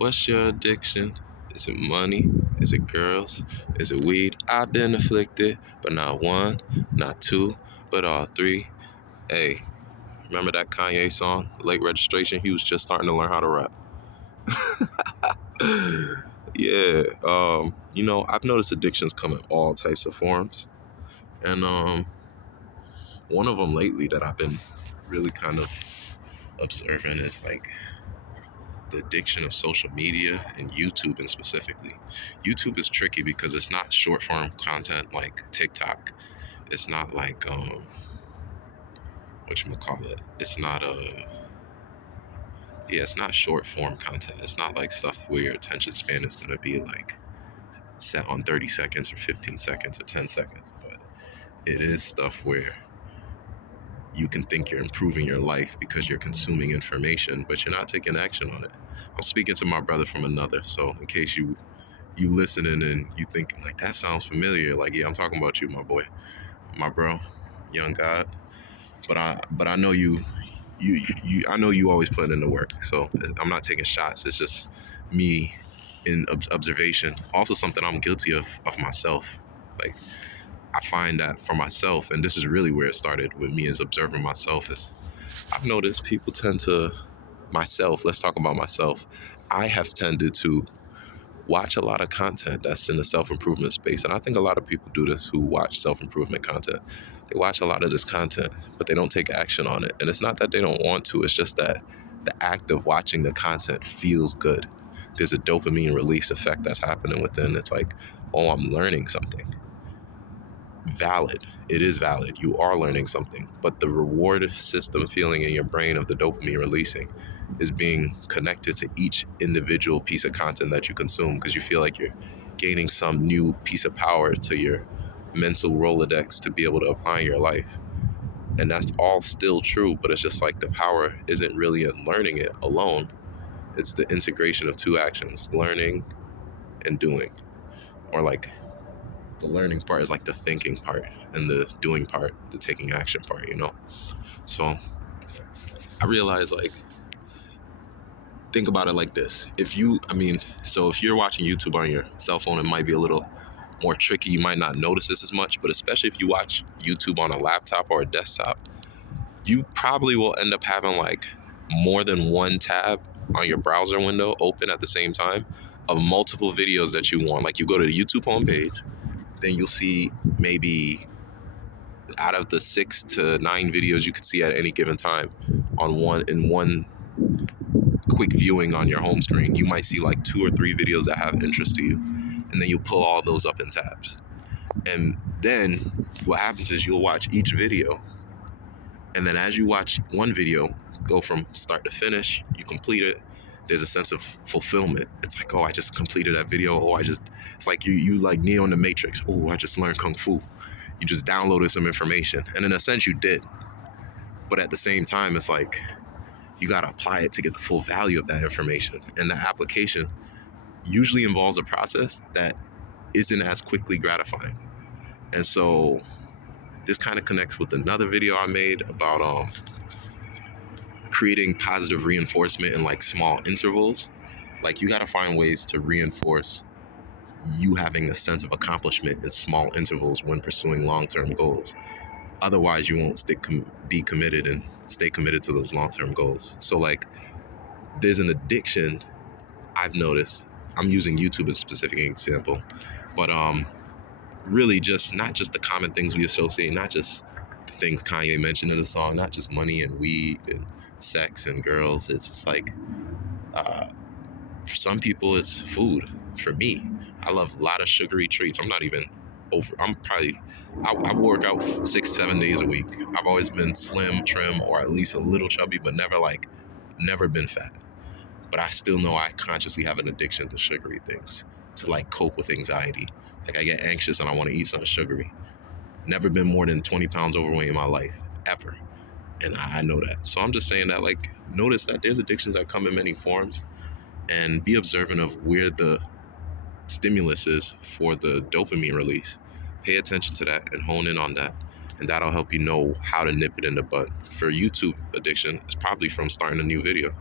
What's your addiction? Is it money? Is it girls? Is it weed? I've been afflicted, but not one, not two, but all three. Hey, remember that Kanye song, Late Registration? He was just starting to learn how to rap. Yeah, I've noticed addictions come in all types of forms. And one of them lately that I've been really kind of observing is like the addiction of social media and YouTube, and specifically YouTube is tricky because it's not short form content like TikTok. It's not like whatchamacallit, it's not it's not short form content. It's not like stuff where your attention span is going to be like set on 30 seconds or 15 seconds or 10 seconds, but it is stuff where you can think you're improving your life because you're consuming information, but you're not taking action on it. I'm speaking to my brother from another, so in case you listening and you thinking like that sounds familiar, like yeah, I'm talking about you, my boy, my bro, young God. But I know you I know you always putting in the work. So I'm not taking shots. It's just me in observation. Also something I'm guilty of myself. Like I find that for myself, and this is really where it started with me, is observing myself. Is I've noticed people tend to myself. Let's talk about myself. I have tended to watch a lot of content that's in the self-improvement space, and I think a lot of people do this who watch self-improvement content. They watch a lot of this content, but they don't take action on it. And it's not that they don't want to, it's just that the act of watching the content feels good. There's a dopamine release effect that's happening within. It's like, oh, I'm learning something. Valid. It is valid. You are learning something, but the reward system feeling in your brain of the dopamine releasing is being connected to each individual piece of content that you consume, because you feel like you're gaining some new piece of power to your mental Rolodex to be able to apply in your life. And that's all still true, but it's just like the power isn't really in learning it alone. It's the integration of two actions, learning and doing. Or like the learning part is like the thinking part, and the doing part, the taking action part. So I realize, like, think about it like this. If you're watching YouTube on your cell phone, it might be a little more tricky. You might not notice this as much, but especially if you watch YouTube on a laptop or a desktop, you probably will end up having like more than one tab on your browser window open at the same time of multiple videos that you want. Like you go to the YouTube homepage, then you'll see maybe out of the 6 to 9 videos you could see at any given time in one quick viewing on your home screen, you might see like 2 or 3 videos that have interest to you, and then you pull all those up in tabs. And then what happens is you'll watch each video, and then as you watch one video go from start to finish, you complete it, there's a sense of fulfillment. It's like, oh, I just completed that video. It's like you like Neo in the Matrix. Oh, I just learned Kung Fu. You just downloaded some information, and in a sense you did, but at the same time it's like you got to apply it to get the full value of that information. And the application usually involves a process that isn't as quickly gratifying. And so this kind of connects with another video I made about creating positive reinforcement in like small intervals. Like you got to find ways to reinforce you having a sense of accomplishment in small intervals when pursuing long-term goals. Otherwise, you won't be committed and stay committed to those long-term goals. So like there's an addiction I've noticed. I'm using YouTube as a specific example, but really just not just the common things we associate, not just the things Kanye mentioned in the song, not just money and weed and sex and girls. It's just like for some people it's food. For me, I love a lot of sugary treats. I work out 6-7 days a week. I've always been slim, trim, or at least a little chubby, but never been fat. But I still know I consciously have an addiction to sugary things to like cope with anxiety. Like I get anxious and I want to eat something sugary. Never been more than 20 pounds overweight in my life, ever. And I know that. So I'm just saying that, like, notice that there's addictions that come in many forms, and be observant of where the stimulus is for the dopamine release. Pay attention to that and hone in on that. And that'll help you know how to nip it in the bud. For YouTube addiction, it's probably from starting a new video.